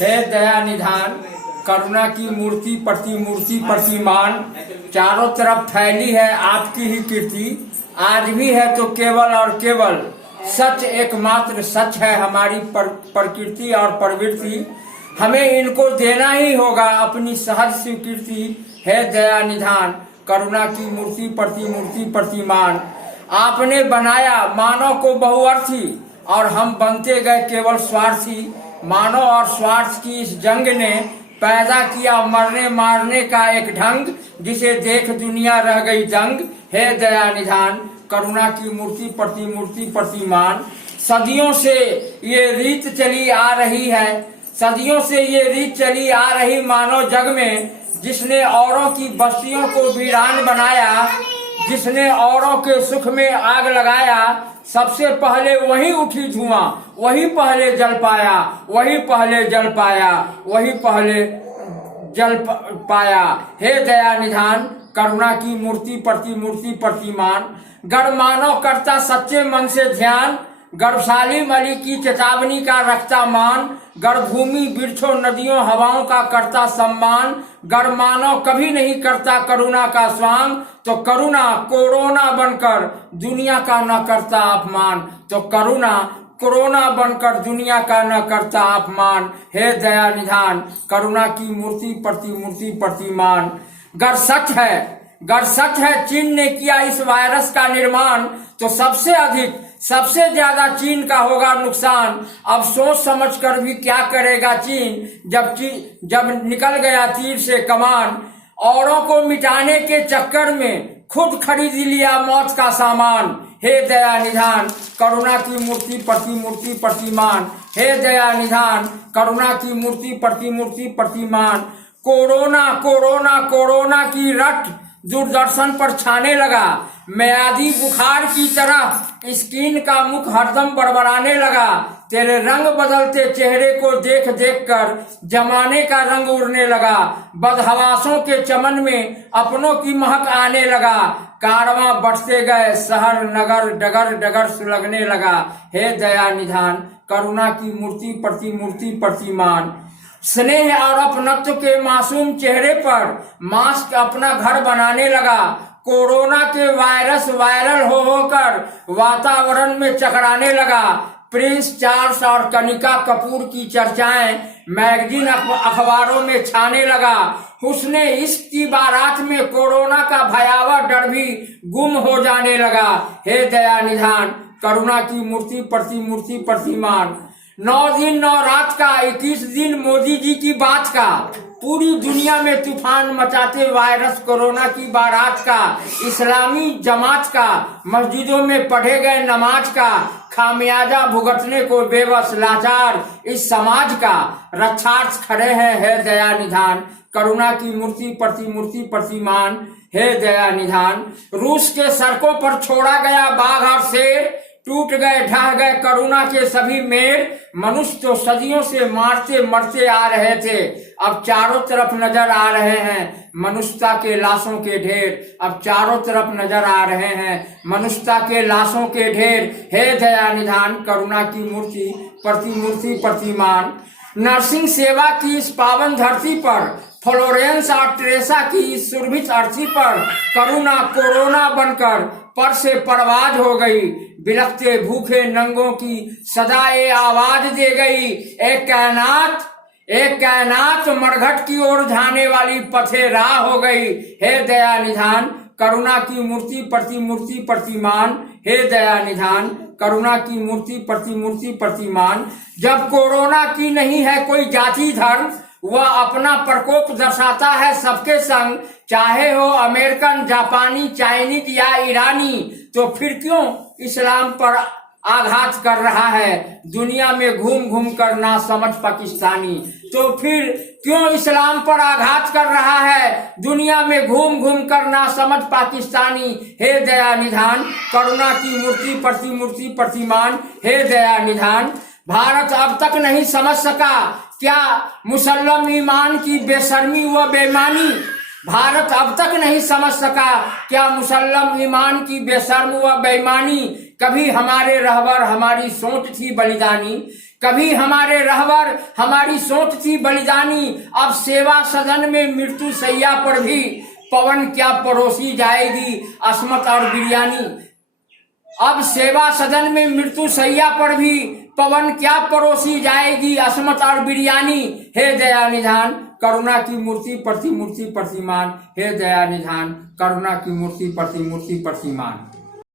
हे दया निधान करुणा की मूर्ति प्रतिमूर्ति प्रतिमान, चारों तरफ फैली है आपकी ही कीर्ति। आज भी है तो केवल और केवल सच, एकमात्र सच है हमारी प्रकृति और प्रवृत्ति। हमें इनको देना ही होगा अपनी सहज स्वीकृति। है दया निधान करुणा की मूर्ति प्रतिमूर्ति प्रतिमान, आपने बनाया मानव को बहुअर्थी और हम बनते गए केवल स्वार्थी। मानव और स्वार्थ की इस जंग ने पैदा किया मरने मारने का एक ढंग, जिसे देख दुनिया रह गई दंग। है दया निधान करुणा की मूर्ति प्रतिमूर्ति प्रतिमान, सदियों से ये रीत चली आ रही है, सदियों से ये रीत चली आ रही मानव जग में। जिसने औरों की बस्तियों को वीरान बनाया, जिसने औरों के सुख में आग लगाया, सबसे पहले वही उठी धुआं, वही पहले जल पाया, वही पहले जल पाया, वही पहले जल पाया। हे दया निधान करुणा की मूर्ति प्रतिमूर्ति प्रतिमान, गढ़ मानव करता सच्चे मन से ध्यान, गर्भशाली मली की चेतावनी का रखता मान, गर्भभूमि वृक्षों नदियों हवाओं का करता सम्मान। गर्भ मानव कभी नहीं करता करुणा का स्वांग, तो करुणा कोरोना बनकर दुनिया का न करता अपमान, तो करुणा कोरोना बनकर दुनिया का न करता अपमान। हे दया निधान करुणा की मूर्ति प्रतिमूर्ति प्रतिमान, गर सच है चीन ने किया इस वायरस का निर्माण, तो सबसे ज्यादा चीन का होगा नुकसान। अब सोच समझ कर भी क्या करेगा चीन, जब निकल गया तीर से कमान। औरों को मिटाने के चक्कर में खुद खरीद लिया मौत का सामान। हे दया निधान करुणा की मूर्ति प्रतिमूर्ति प्रतिमान, हे दया निधान करुणा की मूर्ति प्रतिमूर्ति प्रतिमान। कोरोना की रट दूरदर्शन पर छाने लगा, मियादी बुखार की तरह स्किन का मुख हरदम बड़बड़ाने लगा। तेरे रंग बदलते चेहरे को देख देख कर जमाने का रंग उड़ने लगा, बदहवासों के चमन में अपनों की महक आने लगा। कारवां बढ़ते गए शहर नगर डगर डगर सुलगने लगा। हे दया निधान करुणा की मूर्ति प्रतिमूर्ति प्रतिमान, स्नेह और अपनत्व के मासूम चेहरे पर मास्क अपना घर बनाने लगा। कोरोना के वायरस वायरल होकर वातावरण में चकराने लगा। प्रिंस चार्ल्स और कनिका कपूर की चर्चाएं मैगजीन अखबारों में छाने लगा। हुस्ने इश्क की बारात में कोरोना का भयावह डर भी गुम हो जाने लगा। हे दया निधान करुणा की मूर्ति प्रतिमूर्ति प्रतिमान, 9 दिन 9 रात का 21 दिन मोदी जी की बात का, पूरी दुनिया में तूफान मचाते वायरस कोरोना की बारात का, इस्लामी जमात का, मस्जिदों में पढ़े गए नमाज का, खामियाजा भुगतने को बेबस लाचार इस समाज का, रक्षार्थ खड़े हैं। है दया निधान करुणा की मूर्ति प्रतिमूर्ति प्रतिमान, हे दया निधान। रूस के सड़कों पर छोड़ा गया बाघ और शेर, टूट गए ढह गए करुणा के सभी मेर। मनुष्य तो सदियों से मारते मरते आ रहे थे, अब चारों तरफ नजर आ रहे हैं मनुष्यता के लाशों के ढेर। अब चारों तरफ नजर आ रहे हैं मनुष्यता के लाशों के ढेर। हे दया निधान करुणा की मूर्ति प्रतिमूर्ति प्रतिमान, नर्सिंग सेवा की इस पावन धरती पर, फ्लोरेंस और ट्रेसा की इस सुरभित अर्थी पर करुणा कोरोना बनकर पर से परवाज हो गई। बिलखते भूखे नंगों की सदा ये आवाज दे गई। एक कायनात मरघट की ओर जाने वाली पथे राह हो गई। हे दया निधान करुणा की मूर्ति प्रतिमूर्ति प्रतिमान, हे दया निधान करुणा की मूर्ति प्रतिमूर्ति प्रतिमान। जब कोरोना की नहीं है कोई जाति धर्म, वह अपना प्रकोप दर्शाता है सबके संग। चाहे हो अमेरिकन जापानी चाइनीज या ईरानी, तो फिर क्यों इस्लाम पर आघात कर रहा है दुनिया में घूम घूम कर ना समझ पाकिस्तानी। तो फिर क्यों इस्लाम पर आघात कर रहा है दुनिया में घूम घूम कर ना समझ पाकिस्तानी। हे दया निधान करुणा की मूर्ति प्रतिमूर्ति प्रतिमान, हे दया निधान। भारत अब तक नहीं समझ सका क्या मुसल्लम ईमान की बेशर्मी व बेईमानी। भारत अब तक नहीं समझ सका क्या मुसल्लम ईमान की बेशर्म व बेईमानी। कभी हमारे रहबर हमारी सोच थी बलिदानी, कभी हमारे रहबर हमारी सोच थी बलिदानी, अब सेवा सदन में मृत्यु सैया पर भी पवन क्या परोसी जाएगी अस्मत और बिरयानी। अब सेवा सदन में मृत्यु सैया पर भी पवन क्या परोसी जाएगी अस्मत और बिरयानी। हे दया निधान करुणा की मूर्ति प्रतिमूर्ति प्रतिमान, हे दया निधान करुणा की मूर्ति प्रतिमूर्ति प्रतिमान।